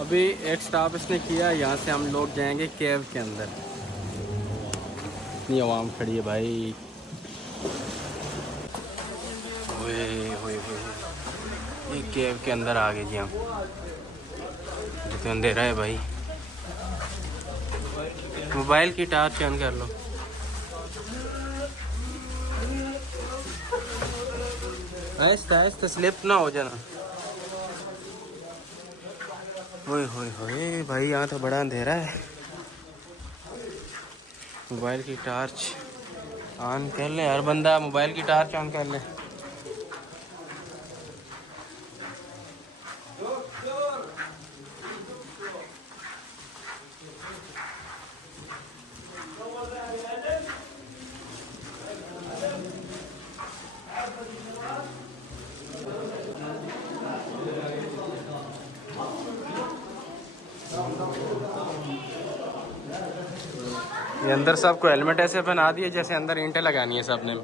अभी एक स्टॉप इसने किया, यहाँ से हम लोग जाएंगे केव के अंदर। इतनी आवाम खड़ी है भाई। ओए ओए ओए, ये केव के अंदर आ गए जी हम। तो अंधेरा है भाई। मोबाइल की टॉर्च ऑन कर लो। आहिस्ता आहिस्ता स्लिप ना हो जाना। ओए होए होए भाई, यहाँ तो बड़ा अंधेरा है। मोबाइल की टॉर्च ऑन कर ले, हर बंदा मोबाइल की टॉर्च ऑन कर ले। ये अंदर सबको हेलमेट ऐसे पहना दिए जैसे अंदर ईंटें लगानी है सबने।